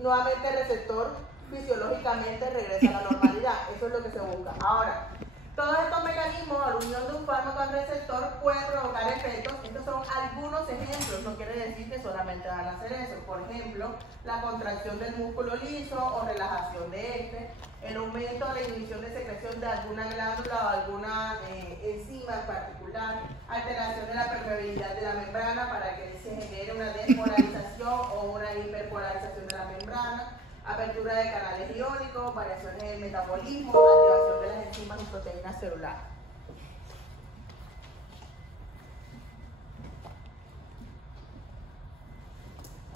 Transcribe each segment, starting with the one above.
nuevamente el receptor fisiológicamente regresa a la normalidad. Eso es lo que se busca. Ahora, todos estos mecanismos, a la unión de un fármaco al receptor, pueden provocar efectos. Estos son algunos ejemplos, no quiere decir que solamente van a hacer eso. Por ejemplo, la contracción del músculo liso o relajación de este, el aumento o la inhibición de secreción de alguna glándula o alguna enzima en particular, alteración de la permeabilidad de la membrana para que se genere una despolarización o una hiperpolarización de la membrana, apertura de canales iónicos, variaciones en el metabolismo, activación de las enzimas y proteínas celulares.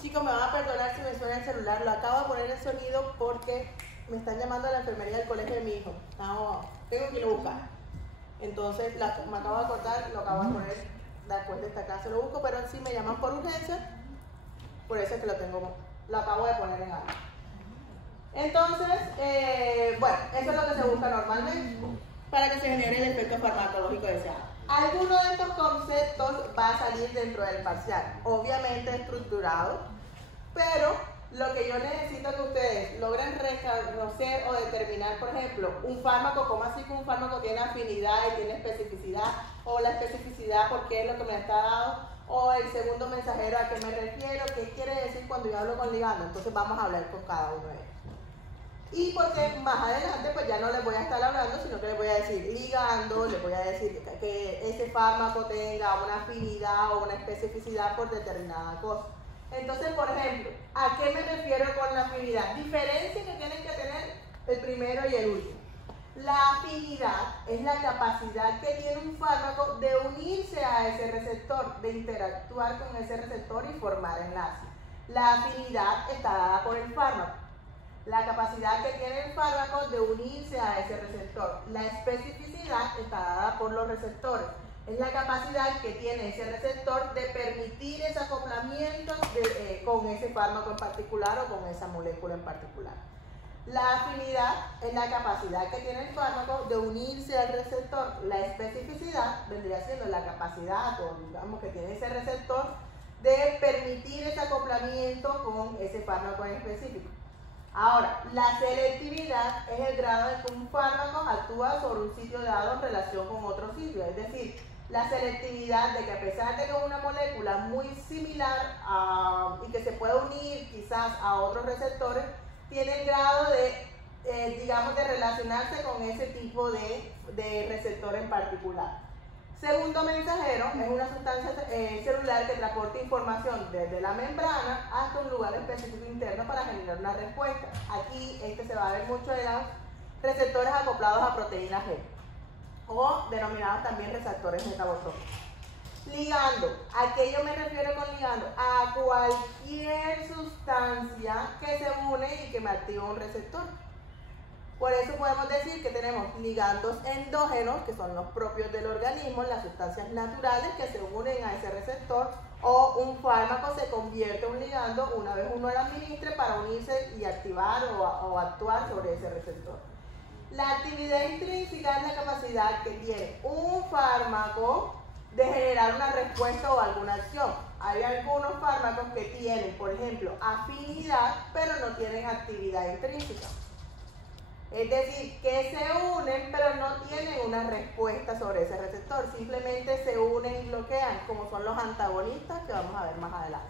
Chicos, me van a perdonar si me suena el celular, lo acabo de poner en sonido porque me están llamando a la enfermería del colegio de mi hijo. Tengo que ir a buscar. Entonces, me acabo de acordar, lo acabo de poner después de esta clase, lo busco, pero si me llaman por urgencia, por eso es que lo acabo de poner en alto. Entonces, bueno, eso es lo que se busca normalmente para que se genere el efecto farmacológico deseado. Alguno de estos conceptos va a salir dentro del parcial, obviamente estructurado, pero lo que yo necesito que ustedes logren reconocer o determinar, por ejemplo, un fármaco, ¿cómo así que un fármaco tiene afinidad y tiene especificidad? O la especificidad, ¿por qué es lo que me está dado? O el segundo mensajero, ¿a qué me refiero? ¿Qué quiere decir cuando yo hablo con ligando? Entonces vamos a hablar con cada uno de ellos. Y porque más adelante pues ya no les voy a estar hablando, sino que les voy a decir ligando, les voy a decir que ese fármaco tenga una afinidad o una especificidad por determinada cosa. Entonces, por ejemplo, ¿a qué me refiero con la afinidad? Diferencia que tienen que tener el primero y el último. La afinidad es la capacidad que tiene un fármaco de unirse a ese receptor, de interactuar con ese receptor y formar enlaces. La afinidad está dada por el fármaco. La capacidad que tiene el fármaco de unirse a ese receptor. La especificidad está dada por los receptores. Es la capacidad que tiene ese receptor de permitir ese acoplamiento con ese fármaco en particular o con esa molécula en particular. La afinidad es la capacidad que tiene el fármaco de unirse al receptor. La especificidad vendría siendo la capacidad, o digamos, que tiene ese receptor de permitir ese acoplamiento con ese fármaco en específico. Ahora, la selectividad es el grado en que un fármaco actúa sobre un sitio dado en relación con otro sitio. Es decir, la selectividad de que a pesar de que es una molécula muy similar y que se puede unir quizás a otros receptores, tiene el grado de, digamos, de relacionarse con ese tipo de receptor en particular. Segundo mensajero es una sustancia celular que transporta información desde la membrana hasta un lugar específico interno para generar una respuesta. Aquí se va a ver mucho de los receptores acoplados a proteína G, o denominados también receptores metabosómicos. Ligando, ¿a qué yo me refiero con ligando? A cualquier sustancia que se une y que me activa un receptor. Por eso podemos decir que tenemos ligandos endógenos, que son los propios del organismo, las sustancias naturales que se unen a ese receptor, o un fármaco se convierte en un ligando una vez uno lo administre para unirse y activar o actuar sobre ese receptor. La actividad intrínseca es la capacidad que tiene un fármaco de generar una respuesta o alguna acción. Hay algunos fármacos que tienen, por ejemplo, afinidad, pero no tienen actividad intrínseca. Es decir, que se unen, pero no tienen una respuesta sobre ese receptor. Simplemente se unen y bloquean, como son los antagonistas que vamos a ver más adelante.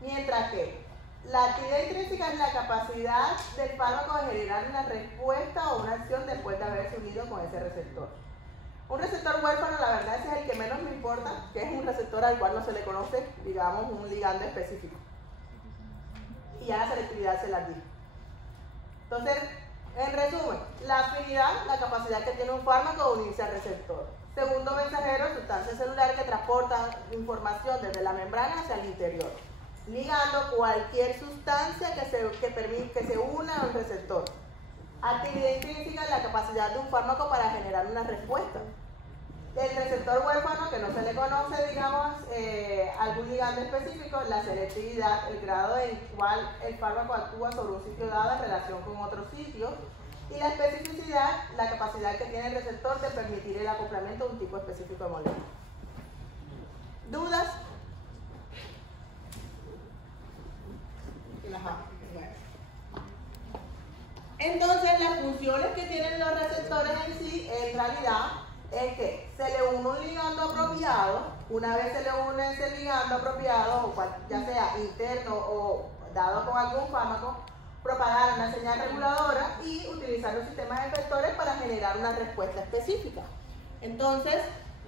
Mientras que la actividad intrínseca es la capacidad del fármaco de generar una respuesta o una acción después de haberse unido con ese receptor. Un receptor huérfano, la verdad, ese es el que menos me importa, que es un receptor al cual no se le conoce, digamos, un ligando específico. Y ya la selectividad se la digo. Entonces, en resumen, la afinidad, la capacidad que tiene un fármaco de unirse al receptor. Segundo mensajero, sustancia celular que transporta información desde la membrana hacia el interior. Ligando, cualquier sustancia que se una a un receptor. Actividad intrínseca, la capacidad de un fármaco para generar una respuesta. El receptor huérfano, que no se le conoce, digamos, algún ligando específico, la selectividad, el grado en el cual el fármaco actúa sobre un sitio dado en relación con otro sitio, y la especificidad, la capacidad que tiene el receptor de permitir el acoplamiento de un tipo específico de molécula. ¿Dudas? Ajá. Bueno. Entonces, las funciones que tienen los receptores en sí, en realidad, es que se le une un ligando apropiado. Una vez se le une ese ligando apropiado, o ya sea interno o dado con algún fármaco, propagar una señal reguladora y utilizar los sistemas efectores para generar una respuesta específica. Entonces,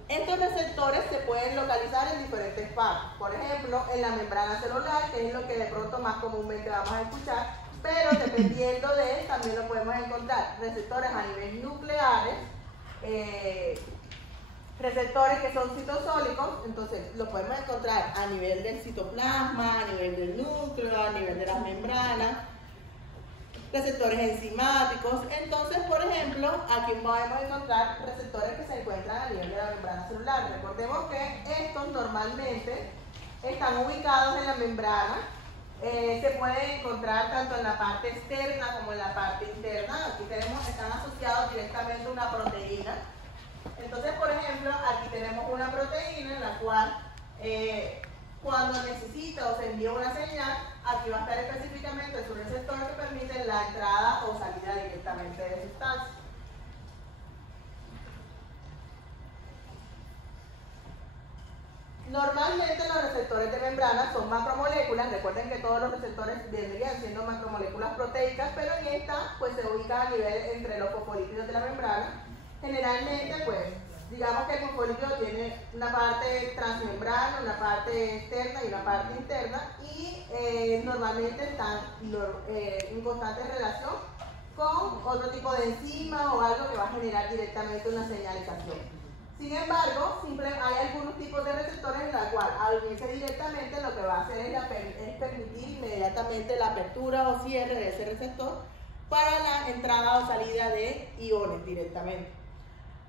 estos receptores se pueden localizar en diferentes partes. Por ejemplo, en la membrana celular, que es lo que de pronto más comúnmente vamos a escuchar, pero dependiendo de él, también lo podemos encontrar receptores a nivel nucleares, receptores que son citosólicos, entonces lo podemos encontrar a nivel del citoplasma, a nivel del núcleo, a nivel de las membranas, receptores enzimáticos. Entonces, por ejemplo, aquí podemos encontrar receptores que se encuentran a nivel de la membrana celular. Recordemos que estos normalmente están ubicados en la membrana. Se pueden encontrar tanto en la parte externa como en la parte interna. Aquí están asociados directamente a una proteína. Entonces, por ejemplo, aquí tenemos una proteína en la cual cuando necesita o se envía una señal, aquí va a estar específicamente su receptor que permite la entrada o salida directamente de sustancia. Normalmente los receptores de membrana son macromoléculas. Recuerden que todos los receptores vendrían siendo macromoléculas proteicas, pero en esta pues se ubica a nivel entre los fosfolípidos de la membrana. Generalmente pues digamos que el fosfolípido tiene una parte transmembrana, una parte externa y una parte interna, y normalmente están en constante relación con otro tipo de enzima o algo que va a generar directamente una señalización. Sin embargo, hay algunos tipos de receptores en la cual al unirse directamente lo que va a hacer es permitir inmediatamente la apertura o cierre de ese receptor para la entrada o salida de iones directamente.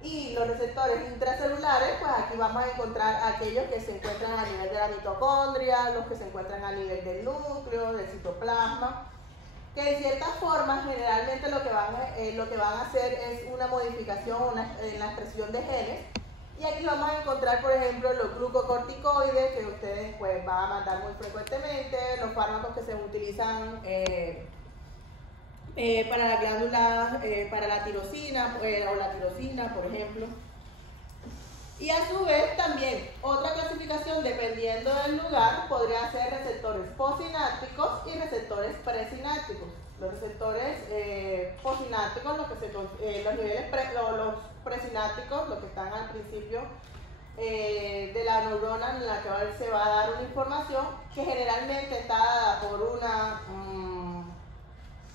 Y los receptores intracelulares, pues aquí vamos a encontrar aquellos que se encuentran a nivel de la mitocondria, los que se encuentran a nivel del núcleo, del citoplasma, que en cierta forma generalmente lo que van a hacer es una modificación en la expresión de genes. Y aquí vamos a encontrar, por ejemplo, los glucocorticoides, que ustedes pues van a mandar muy frecuentemente, los fármacos que se utilizan para la glándula, para la tirosina o la tirosina, por ejemplo. Y a su vez también, otra clasificación dependiendo del lugar, podría ser receptores posinápticos y receptores presinápticos. Los receptores posinápticos, los presinápticos, los que están al principio de la neurona en la que se va a dar una información, que generalmente está dada por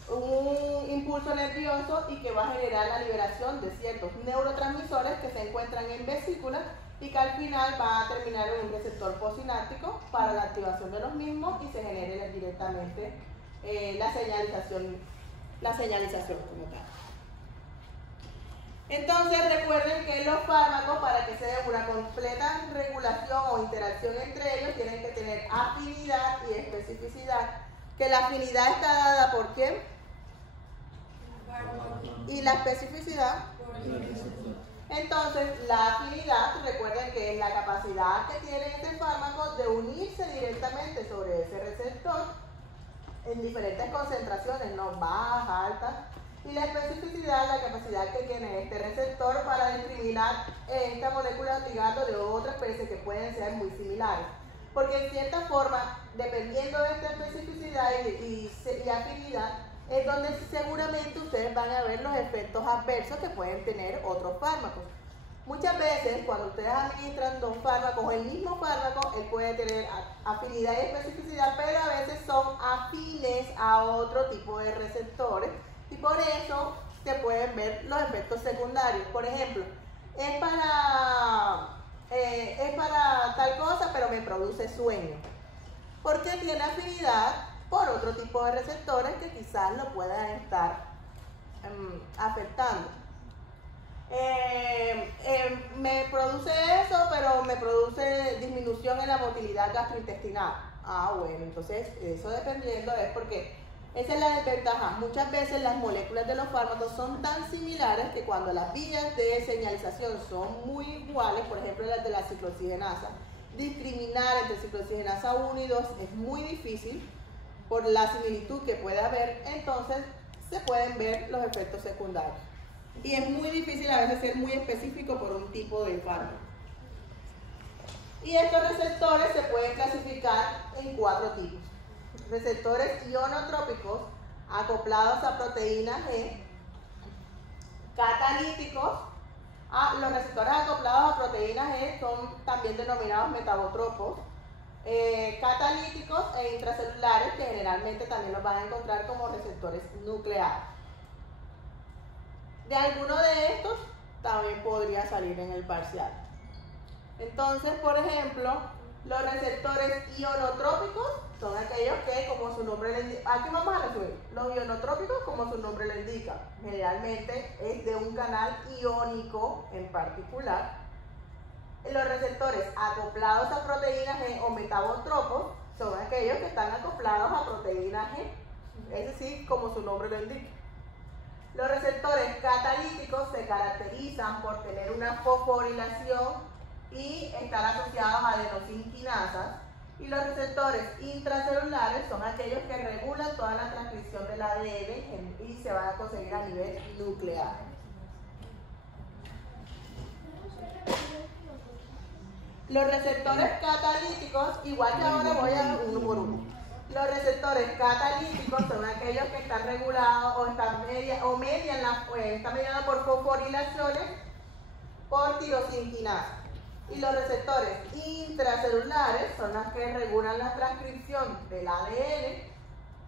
un impulso nervioso y que va a generar la liberación de ciertos neurotransmisores que se encuentran en vesículas y que al final va a terminar en un receptor posináptico para la activación de los mismos y se genere directamente la señalización como tal. Entonces recuerden que los fármacos, para que se dé una completa regulación o interacción entre ellos, tienen que tener afinidad y especificidad. Que la afinidad está dada por quién y la especificidad. Entonces la afinidad, recuerden que es la capacidad que tiene este fármaco de unirse directamente sobre ese receptor en diferentes concentraciones, no bajas, altas. Y la especificidad, la capacidad que tiene este receptor para discriminar esta molécula ligando de otra especie que pueden ser muy similares. Porque en cierta forma, dependiendo de esta especificidad y afinidad, es donde seguramente ustedes van a ver los efectos adversos que pueden tener otros fármacos. Muchas veces, cuando ustedes administran dos fármacos, el mismo fármaco, él puede tener afinidad y especificidad, pero a veces son afines a otro tipo de receptores, y por eso se pueden ver los efectos secundarios. Por ejemplo, es para tal cosa, pero me produce sueño, porque tiene afinidad por otro tipo de receptores que quizás lo puedan estar afectando. Me produce eso, pero me produce disminución en la motilidad gastrointestinal. Bueno, entonces eso dependiendo es porque esa es la desventaja. Muchas veces las moléculas de los fármacos son tan similares que cuando las vías de señalización son muy iguales, por ejemplo las de la ciclooxigenasa, discriminar entre ciclooxigenasa 1 y 2 es muy difícil, por la similitud que puede haber, entonces se pueden ver los efectos secundarios. Y es muy difícil a veces ser muy específico por un tipo de fármaco. Y estos receptores se pueden clasificar en 4 tipos. Receptores ionotrópicos acoplados a proteína G, catalíticos. Los receptores acoplados a proteína G son también denominados metabotropos, catalíticos e intracelulares, que generalmente también los van a encontrar como receptores nucleares. De alguno de estos también podría salir en el parcial. Entonces, por ejemplo, los receptores ionotrópicos son aquellos que, como su nombre le indica, aquí vamos a resumir, los ionotrópicos, como su nombre le indica, generalmente es de un canal iónico en particular. Los receptores acoplados a proteína G o metabotropos son aquellos que están acoplados a proteína G, es decir, como su nombre lo indica. Los receptores catalíticos se caracterizan por tener una fosforilación y estar asociados a adenosínquinasas. Y los receptores intracelulares son aquellos que regulan toda la transcripción del ADN y se van a conseguir a nivel nuclear. Los receptores catalíticos, igual que ahora voy a uno por uno. Los receptores catalíticos son aquellos que están regulados o están mediados por fosforilaciones por tirosinquinasa. Y los receptores intracelulares son los que regulan la transcripción del ADN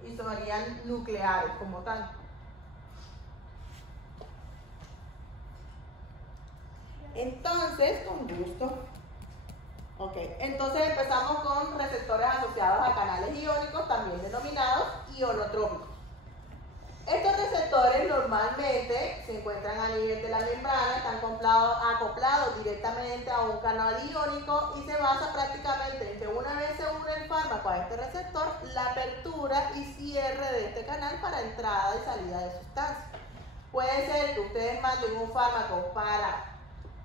y serían nucleares como tal. Entonces, con gusto. Ok, entonces empezamos con receptores asociados a canales iónicos, también denominados ionotrópicos. Estos receptores normalmente se encuentran a nivel de la membrana, están acoplados directamente a un canal iónico y se basa prácticamente en que una vez se une el fármaco a este receptor, la apertura y cierre de este canal para entrada y salida de sustancia. Puede ser que ustedes manden un fármaco para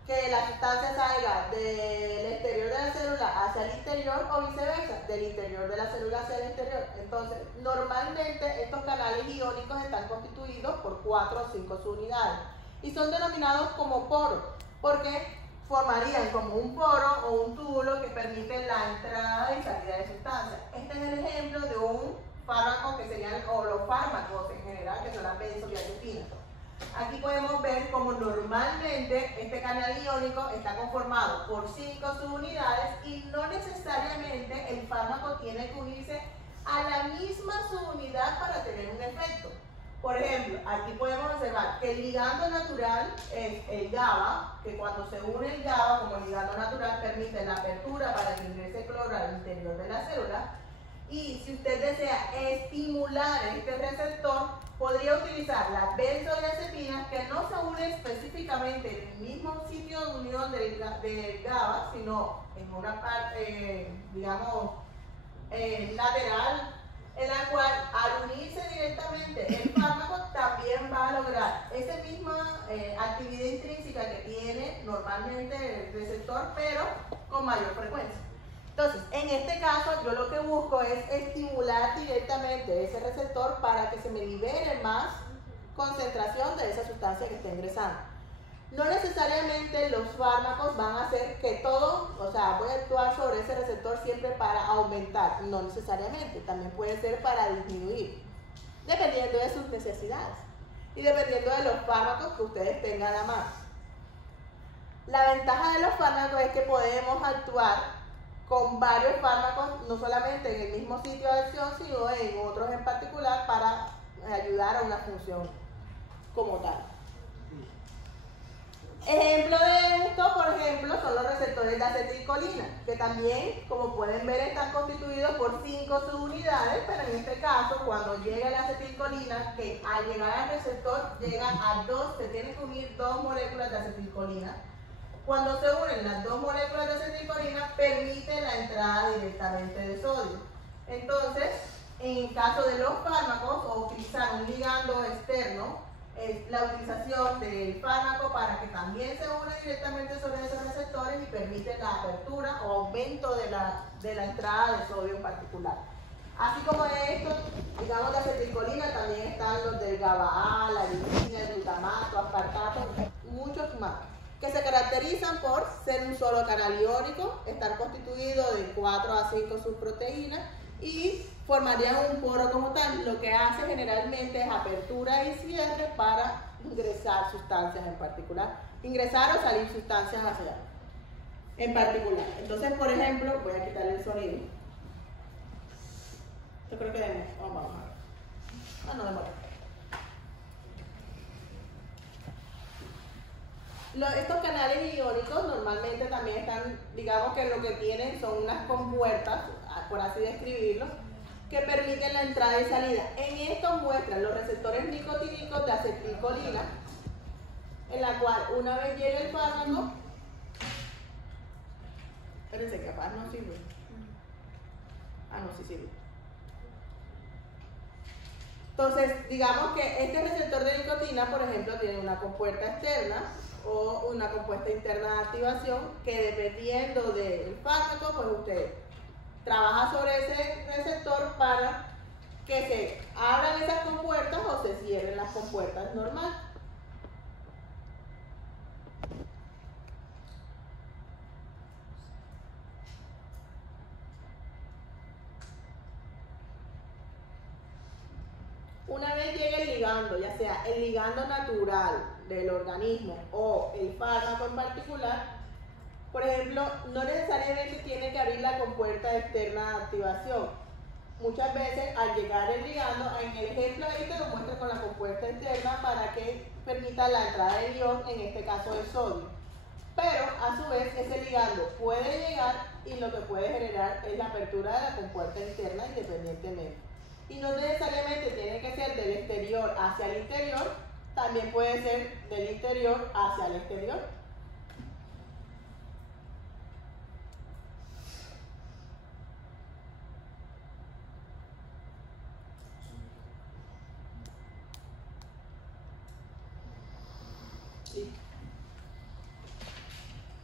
que la sustancia salga del exterior de la célula hacia el interior o viceversa, del interior de la célula hacia el exterior. Entonces, normalmente estos canales iónicos están constituidos por 4 o 5 subunidades y son denominados como poros, porque formarían como un poro o un túbulo que permite la entrada y salida de sustancias. Este es el ejemplo de un fármaco que serían, o los fármacos en general, que son las benzodiazepinas. Aquí podemos ver cómo normalmente este canal iónico está conformado por 5 subunidades y no necesariamente el fármaco tiene que unirse a la misma subunidad para tener un efecto. Por ejemplo, aquí podemos observar que el ligando natural es el GABA, que cuando se une el GABA como ligando natural permite la apertura para que ingrese cloro al interior de la célula. Y si usted desea estimular este receptor, podría utilizar las benzodiazepinas, que no se unen específicamente en el mismo sitio de unión del GABA, sino en una parte, digamos, lateral, en la cual al unirse directamente el fármaco también va a lograr esa misma actividad intrínseca que tiene normalmente el receptor, pero con mayor frecuencia. Entonces, en este caso, yo lo que busco es estimular directamente ese receptor para que se me libere más concentración de esa sustancia que está ingresando. No necesariamente los fármacos van a hacer que todo, o sea, voy a actuar sobre ese receptor siempre para aumentar. No necesariamente, también puede ser para disminuir, dependiendo de sus necesidades y dependiendo de los fármacos que ustedes tengan a mano. La ventaja de los fármacos es que podemos actuar con varios fármacos, no solamente en el mismo sitio de acción, sino en otros en particular para ayudar a una función como tal. Ejemplo de esto, por ejemplo, son los receptores de acetilcolina, que también, como pueden ver, están constituidos por 5 subunidades, pero en este caso, cuando llega la acetilcolina, que al llegar al receptor llega a 2, se tienen que unir 2 moléculas de acetilcolina. Cuando se unen las 2 moléculas de acetilcolina, permite la entrada directamente de sodio. Entonces, en el caso de los fármacos, o utilizar un ligando externo, es la utilización del fármaco para que también se une directamente sobre esos receptores y permite la apertura o aumento de la entrada de sodio en particular. Así como estos, digamos de acetilcolina, también están los del GABA-A, la lisina, el glutamato, aspartato, muchos más, que se caracterizan por ser un solo canal iónico, estar constituido de 4 a 5 subproteínas y formarían un poro como tal. Lo que hace generalmente es apertura y cierre para ingresar sustancias en particular, ingresar o salir sustancias hacia allá en particular. Entonces, por ejemplo, voy a quitarle el sonido. Yo creo que vamos a ver. No demora. Estos canales iónicos normalmente también están, digamos que lo que tienen son unas compuertas, por así describirlos, que permiten la entrada y salida. En estos muestran los receptores nicotínicos de acetilcolina, en la cual una vez llega el fármaco, espérense, capaz no sirve. Ah, no, sí sirve. Entonces, digamos que este receptor de nicotina, por ejemplo, tiene una compuerta externa o una compuesta interna de activación que dependiendo del fármaco, pues usted trabaja sobre ese receptor para que se abran esas compuertas o se cierren las compuertas normal. Una vez llegue el ligando, ya sea el ligando natural del organismo o el fármaco en particular, por ejemplo, no necesariamente tiene que abrir la compuerta externa de activación. Muchas veces al llegar el ligando, en el ejemplo ahí te lo muestro con la compuerta externa para que permita la entrada del ion, en este caso el sodio. Pero a su vez ese ligando puede llegar y lo que puede generar es la apertura de la compuerta interna independientemente. Y no necesariamente tiene que ser del exterior hacia el interior, también puede ser del interior hacia el exterior. Sí.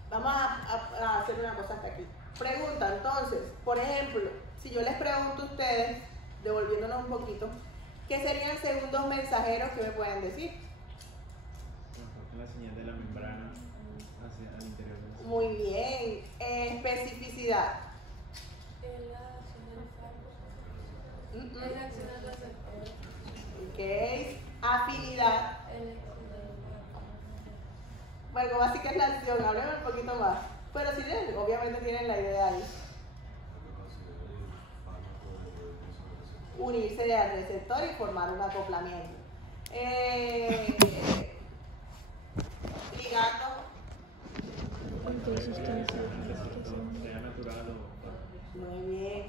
Vamos a hacer una cosa hasta aquí. Pregunta, entonces, por ejemplo, si yo les pregunto a ustedes, devolviéndonos un poquito, ¿qué serían segundos mensajeros que me pueden decir? La señal de la membrana hacia el interior. Muy bien. Especificidad. Ok. Afinidad. Bueno, así que es la acción, hablemos un poquito más. Pero sí, obviamente tienen la idea ahí. Unirse al receptor y formar un acoplamiento. Ligando. Sea natural o... Muy bien.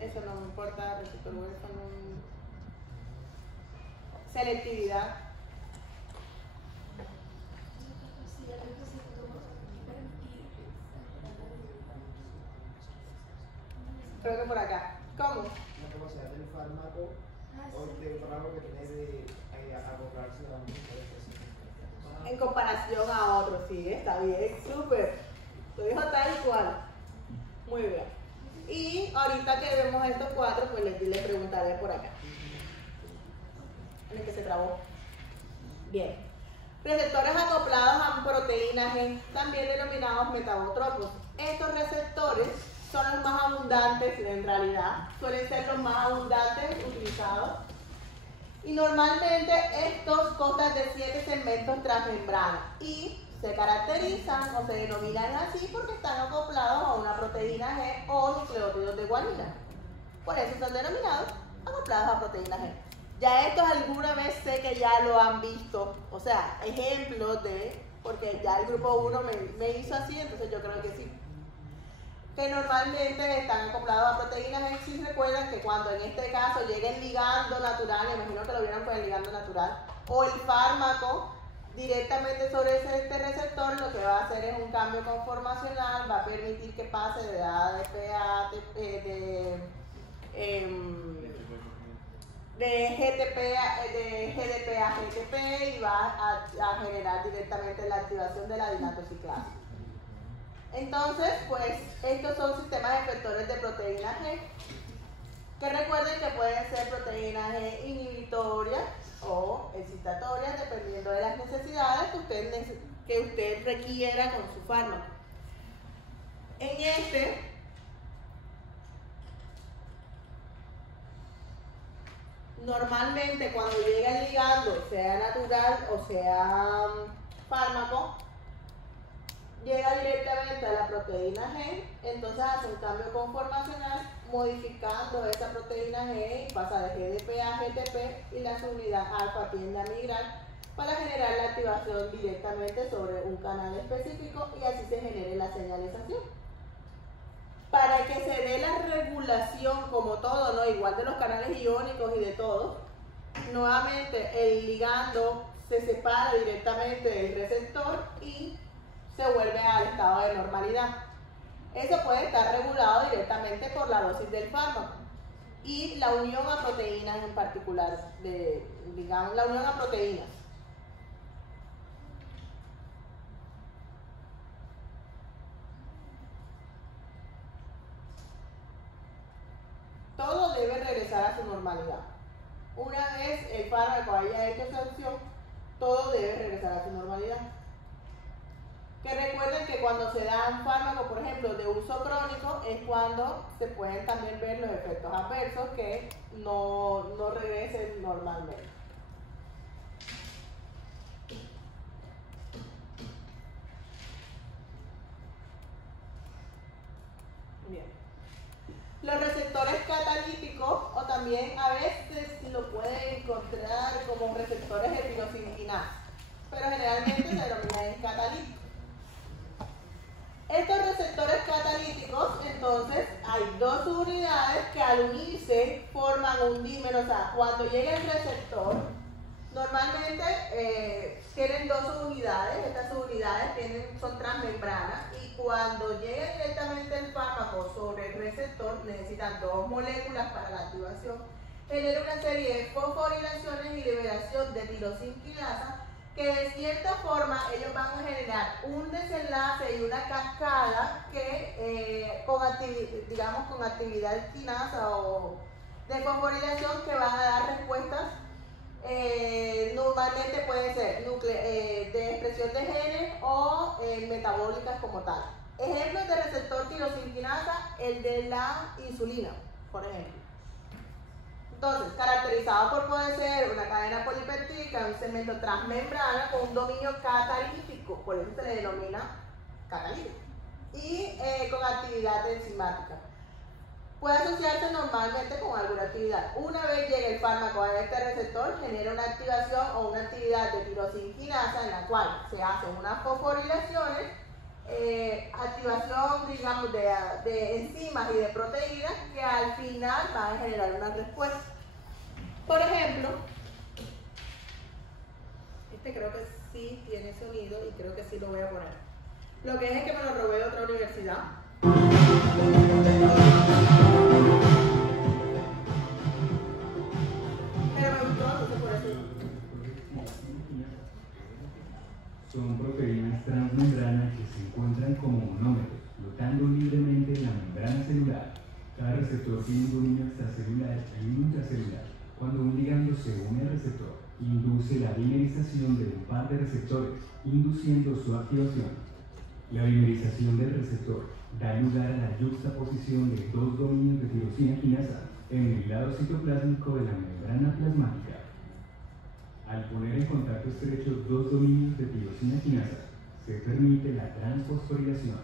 Eso no me importa, receptor huérfano. Selectividad. Creo que por acá. ¿Cómo? La capacidad del fármaco o del fármaco que tiene de acoplarse a un En comparación a otros, sí, está bien, súper. Lo dijo tal cual. Muy bien. Y ahorita que vemos estos cuatro, pues les preguntaré por acá. En el que se trabó. Bien. Receptores acoplados a proteínas G, también denominados metabotropos. Estos receptores son los más abundantes, en realidad, suelen ser los más abundantes utilizados. Y normalmente estos constan de 7 segmentos transmembrana y se caracterizan o se denominan así porque están acoplados a una proteína G o nucleótidos de guanina. Por eso son denominados acoplados a proteína G. Ya estos alguna vez sé que ya lo han visto, o sea, ejemplos de, porque ya el grupo 1 me hizo así, entonces yo creo que sí. Que normalmente están acoplados a proteínas G. Si recuerdan que cuando en este caso llegue el ligando natural, me imagino que lo vieron con el ligando natural, o el fármaco directamente sobre este receptor, lo que va a hacer es un cambio conformacional, va a permitir que pase de ADP a de GDP a GTP y va a generar directamente la activación de la dinatociclasa. Entonces, pues estos son sistemas efectores de proteína G, que recuerden que pueden ser proteínas G inhibitorias o excitatorias, dependiendo de las necesidades que usted requiera con su fármaco. En este, normalmente cuando llega el ligando, sea natural o sea fármaco, llega directamente a la proteína G, entonces hace un cambio conformacional modificando esa proteína G y pasa de GDP a GTP y la subunidad alfa tiende a migrar para generar la activación directamente sobre un canal específico y así se genere la señalización. Para que se dé la regulación como todo, ¿no? Igual de los canales iónicos y de todo, nuevamente el ligando se separa directamente del receptor y se vuelve al estado de normalidad. Eso puede estar regulado directamente por la dosis del fármaco y la unión a proteínas en particular, digamos, la unión a proteínas. Todo debe regresar a su normalidad. Una vez el fármaco haya hecho su acción, todo debe regresar a su normalidad. Que recuerden que cuando se dan fármacos, por ejemplo, de uso crónico, es cuando se pueden también ver los efectos adversos que no regresen normalmente. Bien. Los receptores catalíticos, o también a veces lo pueden encontrar como receptores de tirosina, pero generalmente se denominan catalíticos. Estos receptores catalíticos, entonces, hay dos subunidades que al unirse forman un dímero. O sea, cuando llega el receptor, normalmente tienen dos subunidades. Estas subunidades son transmembranas y cuando llega directamente el fármaco sobre el receptor, necesitan dos moléculas para la activación. Genera una serie de fosforilaciones y liberación de tirosina, que de cierta forma ellos van a generar un desenlace y una cascada que con actividad quinasa o de fosforilación que van a dar respuestas, normalmente pueden ser de expresión de genes o metabólicas como tal. Ejemplos de receptor tirosina, el de la insulina, por ejemplo. Entonces, caracterizado por poder ser una cadena polipeptídica, un segmento transmembrana con un dominio catalítico, por eso se le denomina catalítico, y con actividad enzimática. Puede asociarse normalmente con alguna actividad. Una vez llegue el fármaco a este receptor, genera una activación o una actividad de tirosina en la cual se hacen unas fosforilaciones, activación, digamos, de enzimas y de proteínas que al final van a generar una respuesta. Por ejemplo, este creo que sí tiene sonido y creo que sí lo voy a poner. Lo que es que me lo robé de otra universidad. Pero me gustó, entonces por eso. Son proteínas transmembranas que se encuentran como monómeros, flotando libremente en la membrana celular. Cada receptor tiene un dominio extracelular y un intracelular. Cuando un ligando se une al receptor, induce la dimerización de un par de receptores, induciendo su activación. La dimerización del receptor da lugar a la yuxtaposición de dos dominios de tirosina quinasa en el lado citoplásmico de la membrana plasmática. Al poner en contacto estrecho dos dominios de tirosina quinasa, se permite la transfosforilación,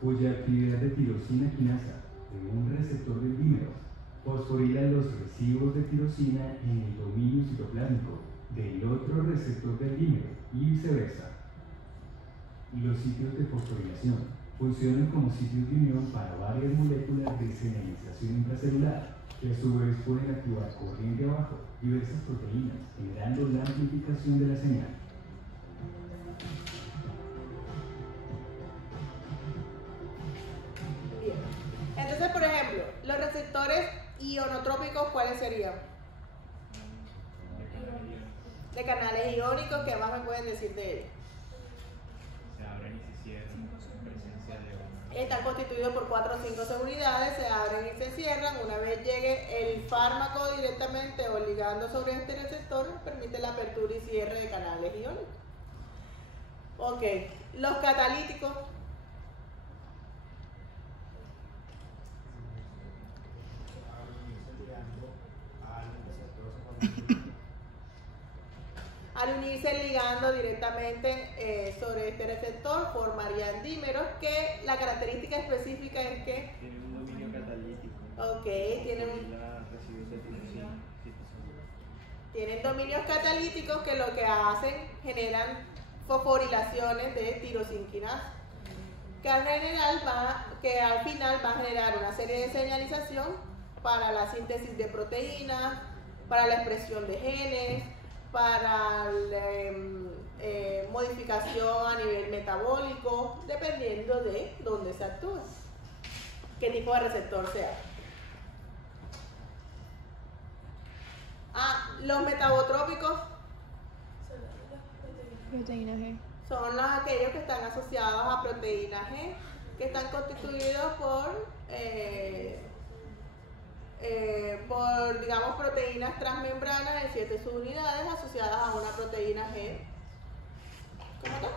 cuya actividad de tirosina quinasa de un receptor del dímero fosforila los residuos de tirosina en el dominio citoplásmico del otro receptor del dímero y viceversa. Los sitios de fosforilación funcionan como sitios de unión para varias moléculas de señalización intracelular, que a su vez pueden activar corriente abajo diversas proteínas, generando la amplificación de la señal. Bien. Entonces, por ejemplo, los receptores ionotrópicos, ¿cuáles serían? De canales iónicos, ¿qué más me pueden decir de ellos? Se abren y se cierran en presencia de un Están constituidos por 4 o 5 seguridades, se abren y se cierran. Una vez llegue el fármaco directamente o ligando sobre este receptor, permite la apertura y cierre de canales iónicos. Ok, los catalíticos. Al unirse ligando directamente sobre este receptor, formarían dímeros, que la característica específica es que Tienen un dominio catalítico. ok, tienen dominios catalíticos que lo que hacen, generan fosforilaciones de tirosinquinasa, que al final va a generar una serie de señalización para la síntesis de proteínas, para la expresión de genes, para la modificación a nivel metabólico, dependiendo de dónde se actúa, qué tipo de receptor sea. Los metabotrópicos Proteína G. son aquellos que están asociados a proteína G, que están constituidos por digamos, proteínas transmembranas de 7 subunidades asociadas a una proteína G. ¿Cómo está?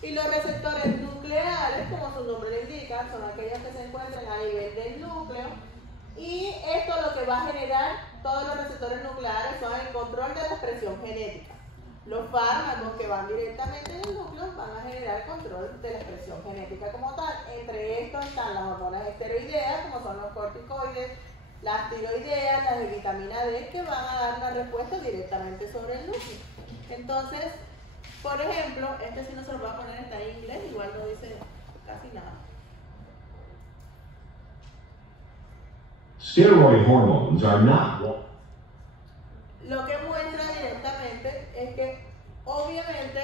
Y los receptores nucleares, como su nombre lo indica, son aquellos que se encuentran a nivel del núcleo. Y esto lo que va a generar, todos los receptores nucleares, son el control de la expresión genética. Los fármacos que van directamente en el núcleo van a generar control de la expresión genética como tal. Entre estos están las hormonas esteroideas, como son los corticoides, las tiroideas, las de vitamina D, que van a dar una respuesta directamente sobre el núcleo. Entonces, por ejemplo, este sí no se lo voy a poner, está en inglés, igual no dice casi nada. Steroid hormones are not Lo que muestra directamente es que, obviamente,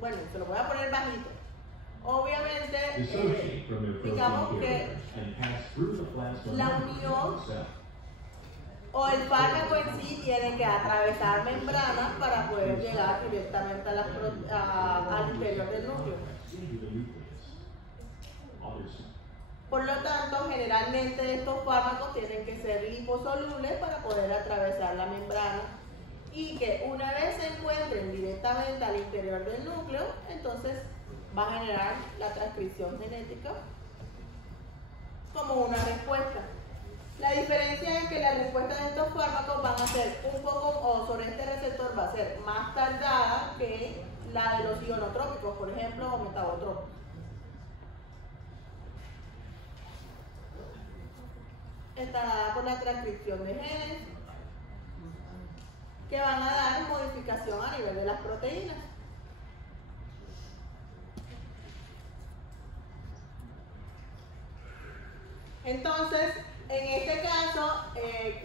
bueno, se lo voy a poner bajito. Obviamente, dissociate from their protein digamos que carriers and pass through the plasma la membrane unión cell. o el fármaco en sí tiene que atravesar membranas para poder llegar directamente al interior del núcleo. Into the nucleus. Others Por lo tanto, generalmente estos fármacos tienen que ser liposolubles para poder atravesar la membrana, y que una vez se encuentren directamente al interior del núcleo, entonces va a generar la transcripción genética como una respuesta. La diferencia es que la respuesta de estos fármacos van a ser un poco, o sobre este receptor va a ser más tardada que la de los ionotrópicos, por ejemplo, o metabotrópicos. Está dada por la transcripción de genes que van a dar modificación a nivel de las proteínas. Entonces, en este caso,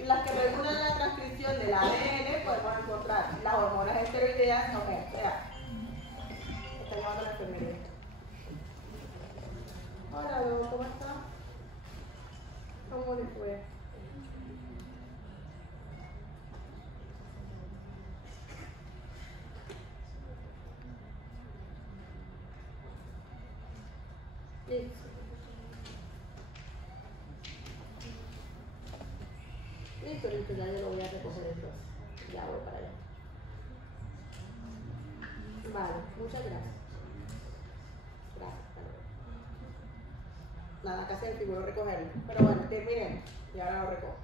las que regulan la transcripción del ADN, podemos encontrar las hormonas esteroideas, no, está llamando la enfermería. Hola, Bebo, ¿cómo está? ¿Cómo le fue? Listo. Listo, ya yo lo voy a recoger entonces. Ya voy para allá. Vale, muchas gracias. Gracias, hasta luego. Nada, casi me figuro recogerlo. Pero bueno, terminemos. Y ahora lo recojo.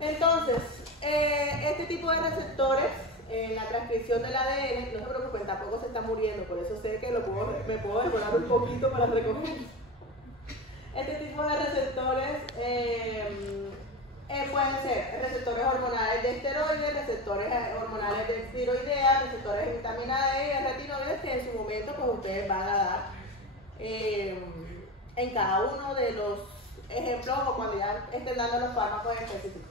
Entonces, este tipo de receptores en la transcripción del ADN, no se preocupen, tampoco se está muriendo, por eso sé que me puedo demorar un poquito para recogerlo. Este tipo de receptores pueden ser receptores hormonales de esteroides, receptores hormonales de tiroidea, receptores de vitamina D y retinoides, que en su momento pues ustedes van a dar en cada uno de los ejemplos o cuando ya estén dando los fármacos específicos.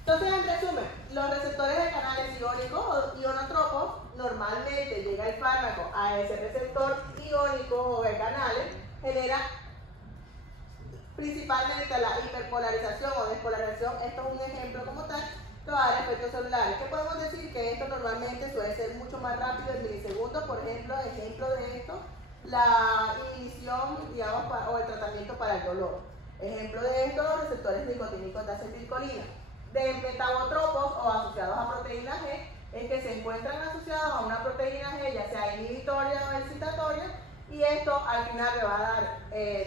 Entonces, en resumen, los receptores de canales iónicos o ionotropos, normalmente llega el fármaco a ese receptor iónico o de canales, genera principalmente la hiperpolarización o despolarización. Esto es un ejemplo como tal, que va a dar efectos celulares. ¿Qué podemos decir? Que esto normalmente suele ser mucho más rápido en milisegundos. Por ejemplo de esto, la inhibición, digamos, o el tratamiento para el dolor. Ejemplo de esto, los receptores nicotínicos de acetilcolina. De metabotropos o asociados a proteína G, es que se encuentran asociados a una proteína G, ya sea inhibitoria o excitatoria, y esto al final le va a dar,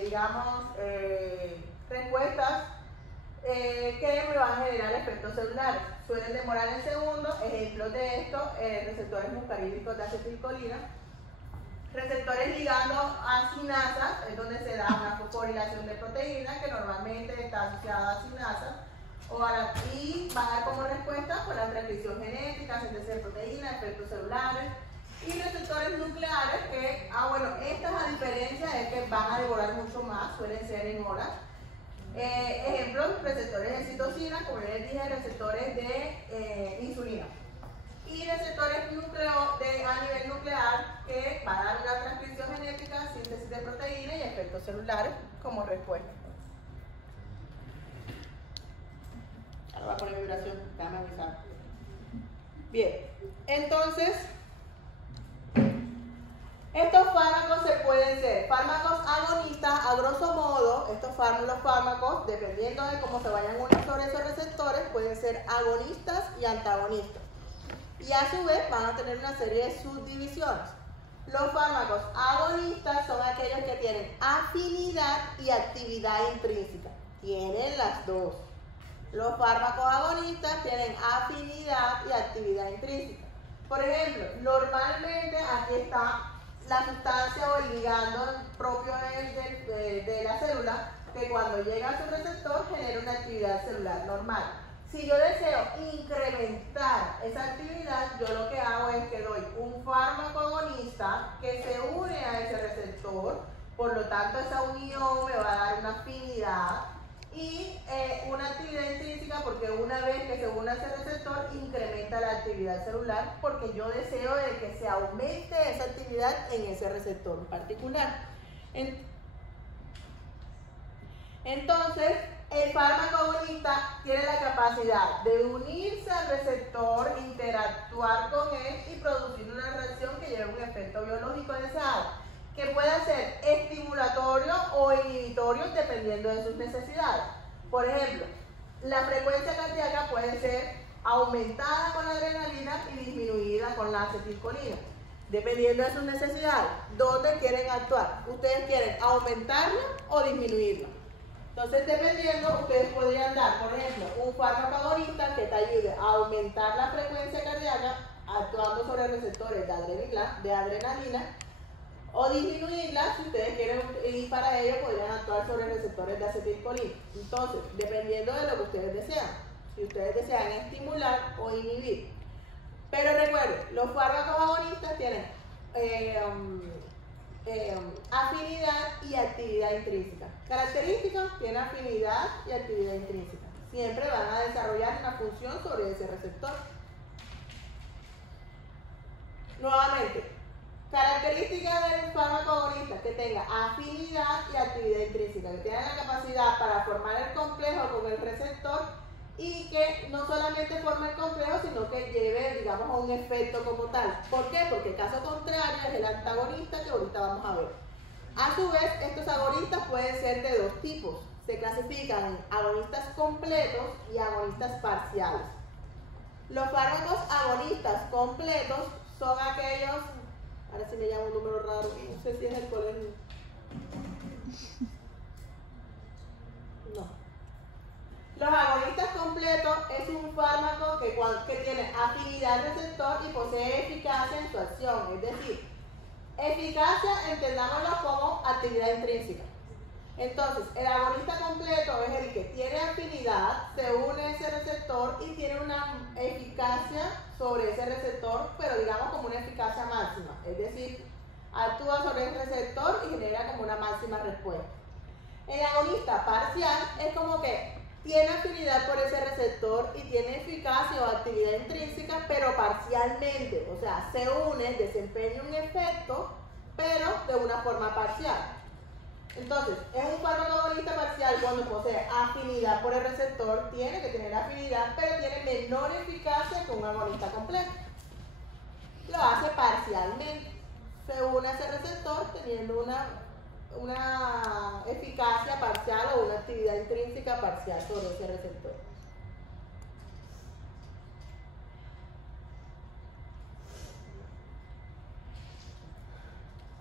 digamos, respuestas que me van a generar efectos celulares. Suelen demorar en segundos. Ejemplos de esto, receptores muscarínicos de acetilcolina, receptores ligando a sinasas, es donde se da una fosforilación de proteínas que normalmente está asociada a sinasas, y van a dar como respuesta por la transcripción genética, síntesis de proteínas, efectos celulares, y receptores nucleares que, estas a diferencia es que van a demorar mucho más, suelen ser en horas. Ejemplos, receptores de citocina, como les dije, receptores de insulina. Y receptores a nivel nuclear que van a dar una transcripción genética, síntesis de proteínas y efectos celulares como respuesta. Ahora va a poner vibración, déjame avisar. Bien, entonces, estos fármacos se pueden ser fármacos agonistas, a grosso modo, los fármacos, dependiendo de cómo se vayan uniendo sobre esos receptores, pueden ser agonistas y antagonistas. Y a su vez van a tener una serie de subdivisiones. Los fármacos agonistas son aquellos que tienen afinidad y actividad intrínseca. Tienen las dos. Los fármacos agonistas tienen afinidad y actividad intrínseca. Por ejemplo, normalmente aquí está la sustancia o el ligando propio de la célula, que cuando llega a su receptor genera una actividad celular normal. Si yo deseo incrementar esa actividad, yo lo que hago es que doy un fármaco agonista que se une a ese receptor, por lo tanto esa unión me va a dar una afinidad y una actividad intrínseca, porque una vez que se une a ese receptor incrementa la actividad celular, porque yo deseo de que se aumente esa actividad en ese receptor en particular. Entonces, el fármaco agonista tiene la capacidad de unirse al receptor, interactuar con él y producir una reacción que lleve un efecto biológico deseado, que pueda ser estimulatorio o inhibitorio dependiendo de sus necesidades. Por ejemplo, la frecuencia cardíaca puede ser aumentada con la adrenalina y disminuida con la acetilcolina, dependiendo de sus necesidades. ¿Dónde quieren actuar? ¿Ustedes quieren aumentarla o disminuirla? Entonces, dependiendo, ustedes podrían dar, por ejemplo, un fármaco agonista que te ayude a aumentar la frecuencia cardíaca actuando sobre receptores de adrenalina, o disminuirla si ustedes quieren, y para ello podrían actuar sobre receptores de acetilcolina. Entonces, dependiendo de lo que ustedes desean, si ustedes desean estimular o inhibir. Pero recuerden, los fármacos agonistas tienen afinidad y actividad intrínseca. Características: tiene afinidad y actividad intrínseca. Siempre van a desarrollar una función sobre ese receptor. Nuevamente, características del fármaco agonista: que tenga afinidad y actividad intrínseca, que tenga la capacidad para formar el complejo con el receptor y que no solamente forme el complejo, sino que lleve, digamos, a un efecto como tal. ¿Por qué? Porque el caso contrario es el antagonista, que ahorita vamos a ver. A su vez, estos agonistas pueden ser de dos tipos. Se clasifican en agonistas completos y agonistas parciales. Los fármacos agonistas completos son aquellos, ahora sí me llama un número raro, no sé si es el colegio. No. Los agonistas completos es un fármaco que tiene afinidad al receptor y posee eficacia en su acción. Es decir, eficacia, entendámoslo como actividad intrínseca. Entonces, el agonista completo es el que tiene afinidad, se une a ese receptor y tiene una eficacia sobre ese receptor, pero digamos como una eficacia máxima. Es decir, actúa sobre el receptor y genera como una máxima respuesta. El agonista parcial es como que tiene afinidad por ese receptor y tiene eficacia o actividad intrínseca, pero parcialmente. O sea, se une, desempeña un efecto, pero de una forma parcial. Entonces, es un fármaco agonista parcial cuando posee afinidad por el receptor, tiene que tener afinidad, pero tiene menor eficacia que un agonista completo. Lo hace parcialmente. se une a ese receptor teniendo una eficacia parcial o una actividad intrínseca parcial sobre ese receptor.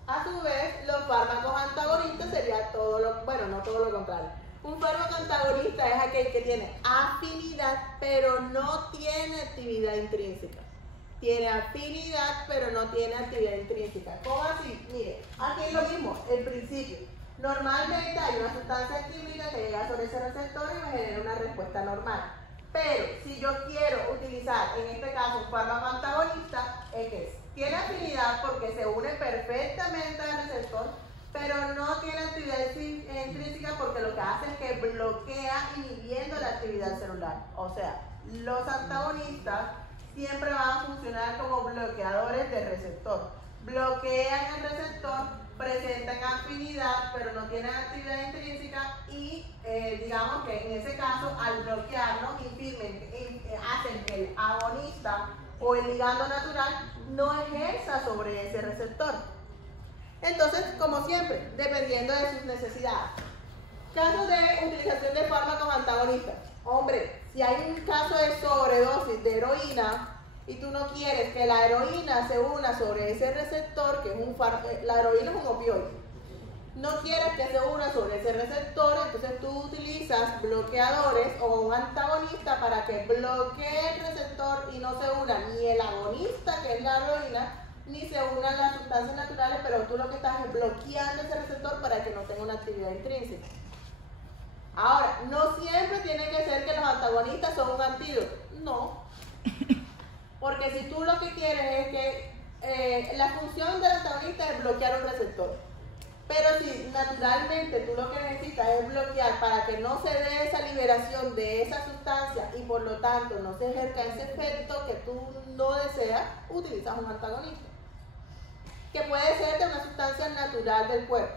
A su vez, los fármacos antagonistas sería todo lo, bueno, no todo lo contrario. Un fármaco antagonista es aquel que tiene afinidad, pero no tiene actividad intrínseca. Tiene afinidad, pero no tiene actividad intrínseca. ¿Cómo así? Mire, aquí es lo mismo, el principio. Normalmente hay una sustancia química que llega sobre ese receptor y me genera una respuesta normal. Pero si yo quiero utilizar, en este caso, un fármaco antagonista, es que tiene afinidad porque se une perfectamente al receptor, pero no tiene actividad intrínseca porque lo que hace es que bloquea inhibiendo la actividad celular. O sea, los antagonistas siempre van a funcionar como bloqueadores del receptor. Bloquean el receptor, presentan afinidad, pero no tienen actividad intrínseca y digamos que en ese caso, al bloquearlo, hacen que el agonista o el ligando natural no ejerza sobre ese receptor. Entonces, como siempre, dependiendo de sus necesidades. Casos de utilización de fármacos antagonistas. Hombre, si hay un caso de sobredosis de heroína y tú no quieres que la heroína se una sobre ese receptor, que es la heroína es un opioide, no quieres que se una sobre ese receptor, entonces tú utilizas bloqueadores o un antagonista para que bloquee el receptor y no se una ni el agonista, que es la heroína, ni se unan las sustancias naturales, pero tú lo que estás es bloqueando ese receptor para que no tenga una actividad intrínseca. Ahora, no siempre tiene que ser que los antagonistas son un antídoto. No. Porque si tú lo que quieres es que la función del antagonista es bloquear un receptor. Pero si naturalmente tú lo que necesitas es bloquear para que no se dé esa liberación de esa sustancia y por lo tanto no se ejerza ese efecto que tú no deseas, utilizas un antagonista. Que puede ser de una sustancia natural del cuerpo.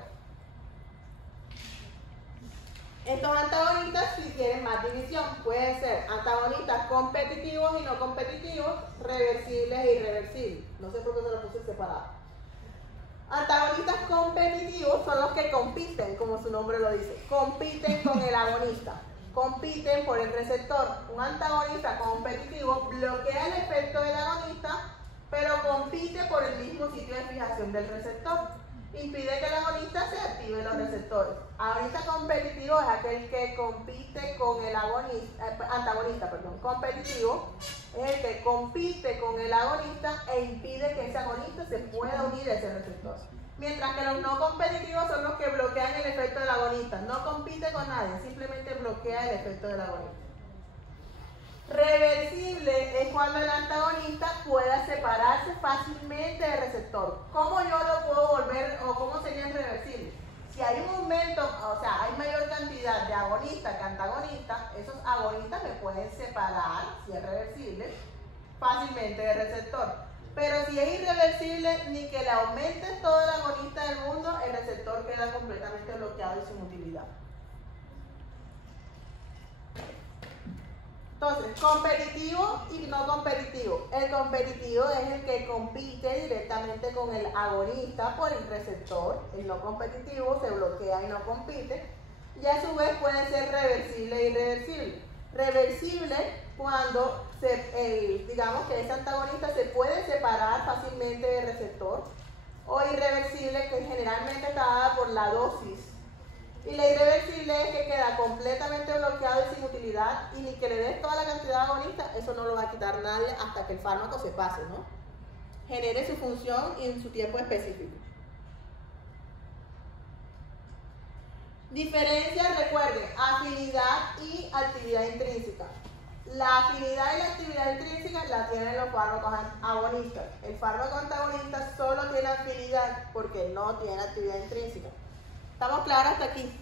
Estos antagonistas sí tienen más división. Pueden ser antagonistas competitivos y no competitivos, reversibles e irreversibles. No sé por qué se los puse separados. Antagonistas competitivos son los que compiten, como su nombre lo dice. Compiten con el agonista. Compiten por el receptor. Un antagonista competitivo bloquea el efecto del agonista, pero compite por el mismo sitio de fijación del receptor. Impide que el agonista se active en los receptores. Agonista competitivo es aquel que compite con el antagonista, competitivo es el que compite con el agonista e impide que ese agonista se pueda unir a ese receptor. Mientras que los no competitivos son los que bloquean el efecto del agonista. No compite con nadie, simplemente bloquea el efecto del agonista. Reversible es cuando el antagonista pueda separarse fácilmente del receptor. ¿Cómo yo lo puedo volver o cómo sería irreversible? Si hay un aumento, o sea, hay mayor cantidad de agonistas que antagonistas, esos agonistas me pueden separar, si es reversible, fácilmente del receptor. Pero si es irreversible, ni que le aumentes todo el agonista del mundo, el receptor queda completamente bloqueado y sin utilidad. Entonces, competitivo y no competitivo. El competitivo es el que compite directamente con el agonista por el receptor. El no competitivo se bloquea y no compite. Y a su vez puede ser reversible e irreversible. Reversible cuando digamos que ese antagonista se puede separar fácilmente del receptor. O irreversible que generalmente está dada por la dosis. Y la irreversible es que queda completamente bloqueado y sin utilidad y ni que le des toda la cantidad de agonista, eso no lo va a quitar nadie hasta que el fármaco se pase, ¿no? Genere su función y en su tiempo específico. Diferencia, recuerden, afinidad y actividad intrínseca. La afinidad y la actividad intrínseca la tienen los fármacos agonistas. El fármaco antagonista solo tiene afinidad porque no tiene actividad intrínseca. ¿Estamos claros hasta aquí?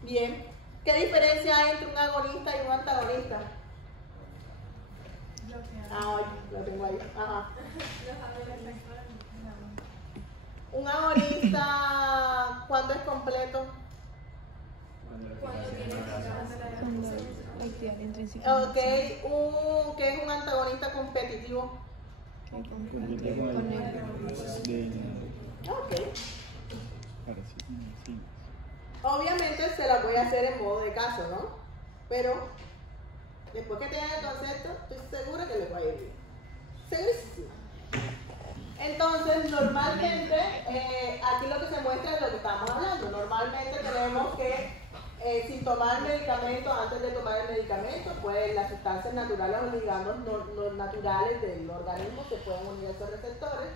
Bien. ¿Qué diferencia hay entre un agonista y un antagonista? Oye, lo tengo ahí. Ajá. Un agonista, ¿cuándo es completo? Cuando tiene actividad intrínseca. Ok, ¿qué es un antagonista competitivo? Ok. Obviamente se las voy a hacer en modo de caso, ¿no? Pero después que tengan el concepto, estoy segura que les va a ir bien. Segurísimo. Entonces, normalmente, aquí lo que se muestra es lo que estamos hablando. Normalmente tenemos que, sin tomar medicamentos, antes de tomar el medicamento, pues las sustancias naturales o ligandos no naturales del organismo se pueden unir a esos receptores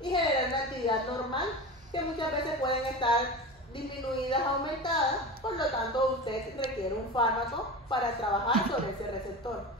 y generar una actividad normal que muchas veces pueden estar disminuidas, aumentadas, por lo tanto usted requiere un fármaco para trabajar sobre ese receptor.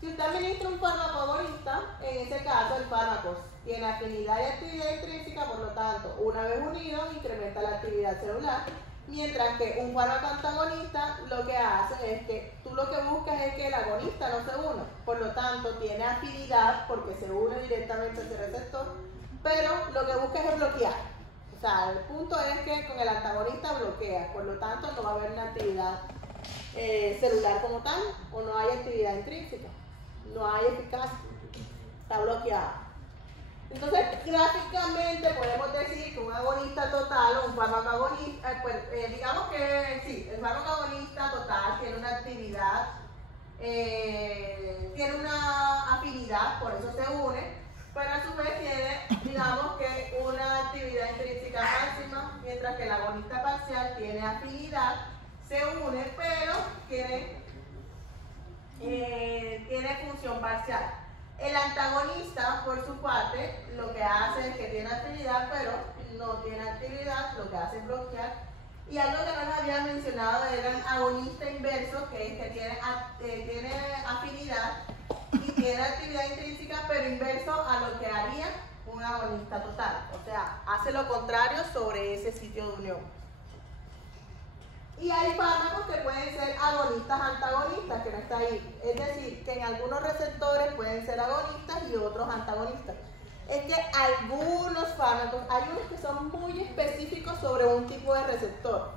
Si usted administra un fármaco agonista, en ese caso el fármaco tiene afinidad y actividad intrínseca, por lo tanto, una vez unido, incrementa la actividad celular, mientras que un fármaco antagonista lo que hace es que tú lo que buscas es que el agonista no se una, por lo tanto, tiene afinidad porque se une directamente a ese receptor, pero lo que buscas es bloquear. O sea, el punto es que con el antagonista bloquea, por lo tanto no va a haber una actividad celular como tal, o no hay actividad intrínseca, no hay eficacia, está bloqueado. Entonces, gráficamente podemos decir que un agonista total o un fármaco agonista, digamos que sí, el fármaco agonista total tiene una actividad, tiene una afinidad, por eso se une, pero a su vez tiene, digamos que una actividad intrínseca máxima, mientras que el agonista parcial tiene afinidad, se une, pero tiene función parcial. El antagonista, por su parte, lo que hace es que tiene afinidad, pero no tiene actividad, lo que hace es bloquear. Y algo que no les había mencionado era el agonista inverso, que es que tiene afinidad y tiene actividad intrínseca, pero inverso a lo que haría un agonista total. O sea, hace lo contrario sobre ese sitio de unión. Y hay fármacos que pueden ser agonistas antagonistas, que no está ahí. Es decir, que en algunos receptores pueden ser agonistas y otros antagonistas. Es que algunos fármacos, hay unos que son muy específicos sobre un tipo de receptor.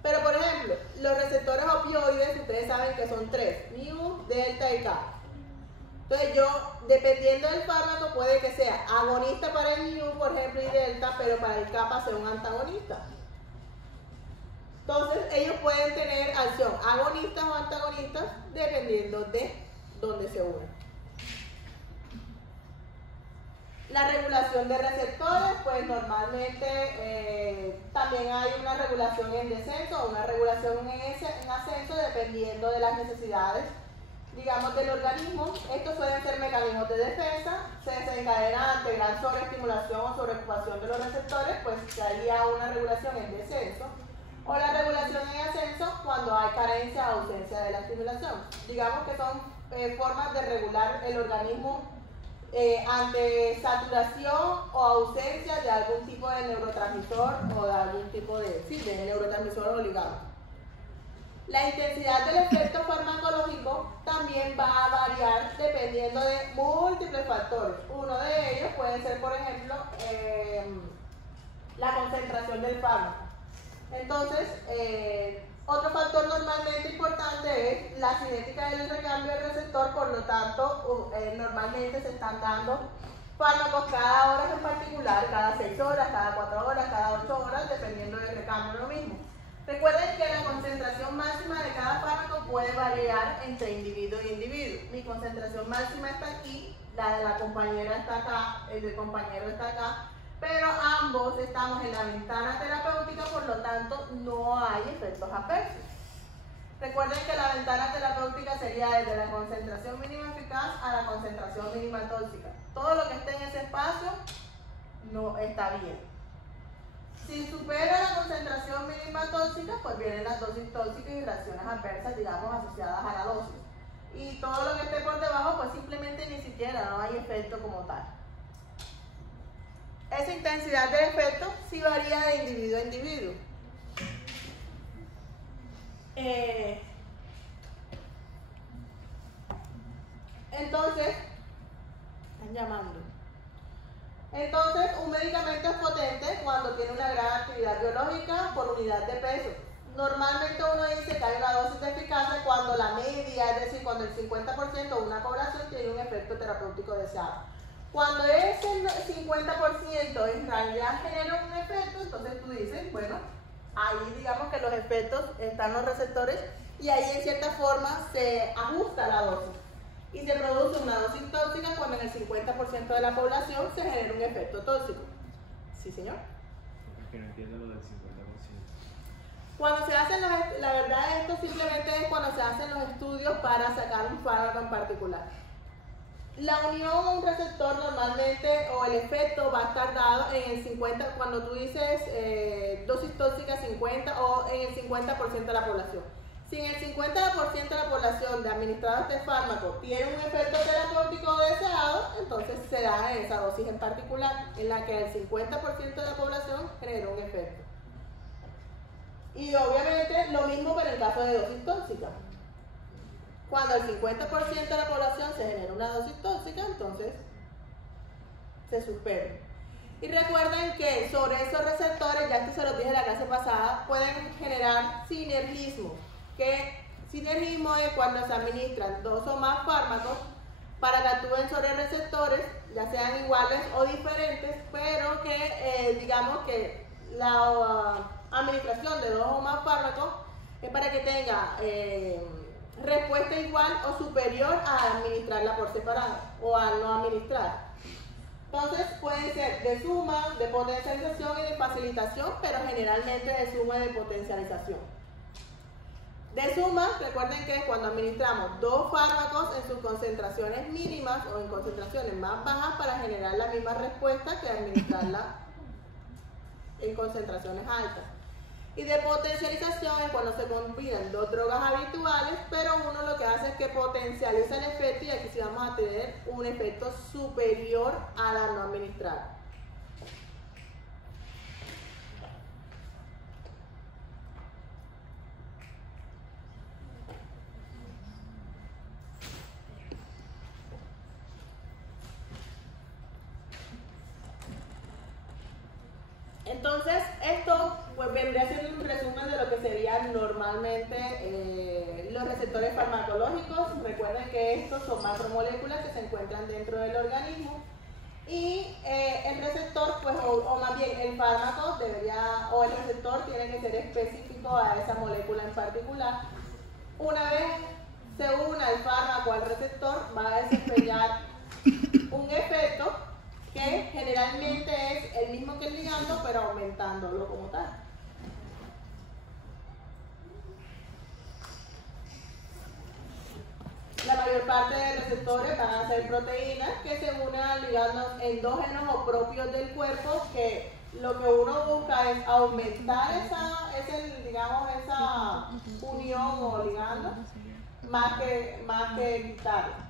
Pero por ejemplo, los receptores opioides, ustedes saben que son 3, mu, delta y kappa. Entonces yo, dependiendo del fármaco, puede que sea agonista para el mu, por ejemplo, y delta, pero para el kappa sea un antagonista. Entonces ellos pueden tener acción agonistas o antagonistas dependiendo de dónde se unen. La regulación de receptores, pues normalmente también hay una regulación en descenso o una regulación en ascenso dependiendo de las necesidades, digamos, del organismo. Estos suelen ser mecanismos de defensa, se desencadenan ante gran sobreestimulación o sobreocupación de los receptores, pues se haría una regulación en descenso. O la regulación en ascenso cuando hay carencia o ausencia de la estimulación. Digamos que son formas de regular el organismo ante saturación o ausencia de algún tipo de neurotransmisor o de algún tipo de neurotransmisor o ligado. La intensidad del efecto farmacológico también va a variar dependiendo de múltiples factores. Uno de ellos puede ser, por ejemplo, la concentración del fármaco. Entonces, otro factor normalmente importante es la cinética del recambio del receptor, por lo tanto, normalmente se están dando fármacos cada hora en particular, cada 6 horas, cada 4 horas, cada 8 horas, dependiendo del recambio lo mismo. Recuerden que la concentración máxima de cada fármaco puede variar entre individuo y individuo. Mi concentración máxima está aquí, la de la compañera está acá, el del compañero está acá, pero ambos estamos en la ventana terapéutica, por lo tanto no hay efectos adversos. Recuerden que la ventana terapéutica sería desde la concentración mínima eficaz a la concentración mínima tóxica. Todo lo que esté en ese espacio no está bien. Si supera la concentración mínima tóxica, pues vienen las dosis tóxicas y reacciones adversas, digamos, asociadas a la dosis. Y todo lo que esté por debajo, pues simplemente ni siquiera no hay efecto como tal. Esa intensidad del efecto sí varía de individuo a individuo. Entonces, están llamando. Entonces, un medicamento es potente cuando tiene una gran actividad biológica por unidad de peso. Normalmente uno dice que hay una dosis de eficacia cuando la media, es decir, cuando el 50% de una población tiene un efecto terapéutico deseado. Cuando ese 50% en realidad genera un efecto, entonces tú dices, bueno, ahí digamos que los efectos están los receptores y ahí en cierta forma se ajusta la dosis. Y se produce una dosis tóxica cuando en el 50% de la población se genera un efecto tóxico. ¿Sí, señor? Es que no entiendo lo del 50%. Cuando se hacen la verdad esto simplemente es cuando se hacen los estudios para sacar un fármaco en particular. La unión a un receptor normalmente o el efecto va a estar dado en el 50%, cuando tú dices dosis tóxica 50 o en el 50% de la población. Si en el 50% de la población de administrado este fármaco tiene un efecto terapéutico deseado, entonces se da en esa dosis en particular, en la que el 50% de la población genera un efecto. Y obviamente lo mismo para el caso de dosis tóxica. Cuando el 50% de la población se genera una dosis tóxica, entonces se suspende. Y recuerden que sobre esos receptores, ya que se los dije en la clase pasada, pueden generar sinergismo. Que sinergismo es cuando se administran dos o más fármacos para que actúen sobre receptores, ya sean iguales o diferentes, pero que digamos que la administración de dos o más fármacos es para que tenga respuesta igual o superior a administrarla por separado o a no administrar. Entonces pueden ser de suma, de potencialización y de facilitación, pero generalmente de suma y de potencialización. De suma, recuerden que cuando administramos dos fármacos en sus concentraciones mínimas o en concentraciones más bajas para generar la misma respuesta que administrarla en concentraciones altas. Y de potencialización es cuando se combinan dos drogas habituales, pero uno lo que hace es que potencializa el efecto y aquí sí vamos a tener un efecto superior a la no administrada. Entonces, esto pues vendría siendo un resumen de lo que serían normalmente los receptores farmacológicos. Recuerden que estos son macromoléculas que se encuentran dentro del organismo y el receptor, pues, o más bien el fármaco debería, o el receptor tiene que ser específico a esa molécula en particular. Una vez se una el fármaco al receptor, va a desempeñar un efecto que generalmente es el mismo que el ligando, pero aumentándolo como tal. La mayor parte de receptores van a ser proteínas que se unen a ligandos endógenos o propios del cuerpo, que lo que uno busca es aumentar esa unión o ligando más que quitarla.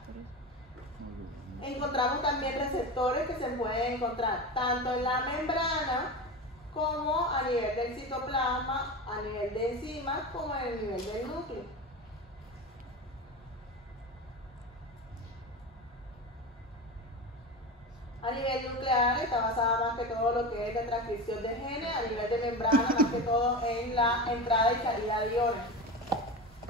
Encontramos también receptores que se pueden encontrar tanto en la membrana como a nivel del citoplasma, a nivel de enzimas, como en el nivel del núcleo. A nivel nuclear está basada más que todo lo que es de transcripción de genes, a nivel de membrana más que todo en la entrada y salida de iones.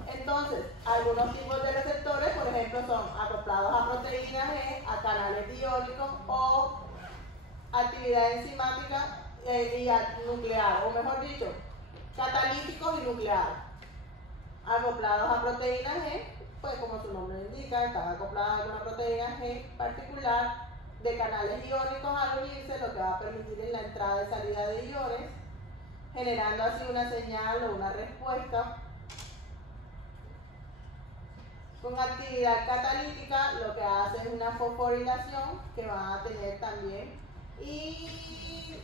Entonces, algunos tipos de receptores, por ejemplo, son acoplados a proteínas G, a canales iónicos o actividad enzimática y nuclear, o mejor dicho, catalíticos y nucleares. Acoplados a proteínas G, pues como su nombre indica, están acoplados a una proteína G particular de canales iónicos al unirse, lo que va a permitir en la entrada y salida de iones, generando así una señal o una respuesta. Con actividad catalítica lo que hace es una fosforilación que van a tener también y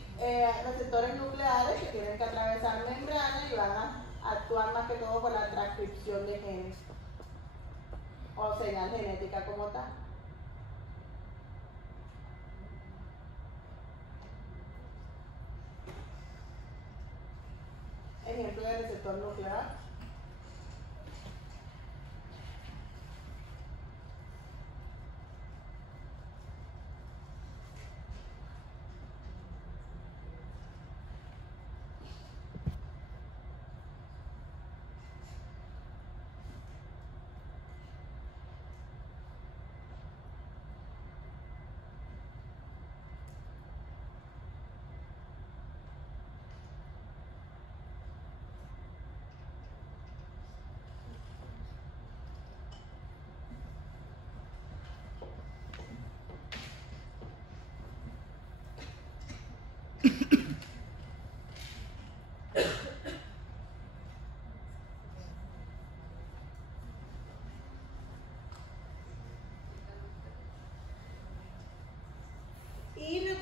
receptores nucleares que tienen que atravesar membranas y van a actuar más que todo por la transcripción de genes o señal genética como tal. Ejemplo de receptor nuclear.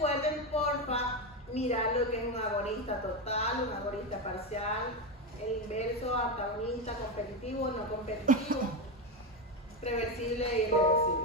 recuerden, porfa, mirar lo que es un agonista total, un agonista parcial, el inverso, antagonista, competitivo, no competitivo, reversible e irreversible.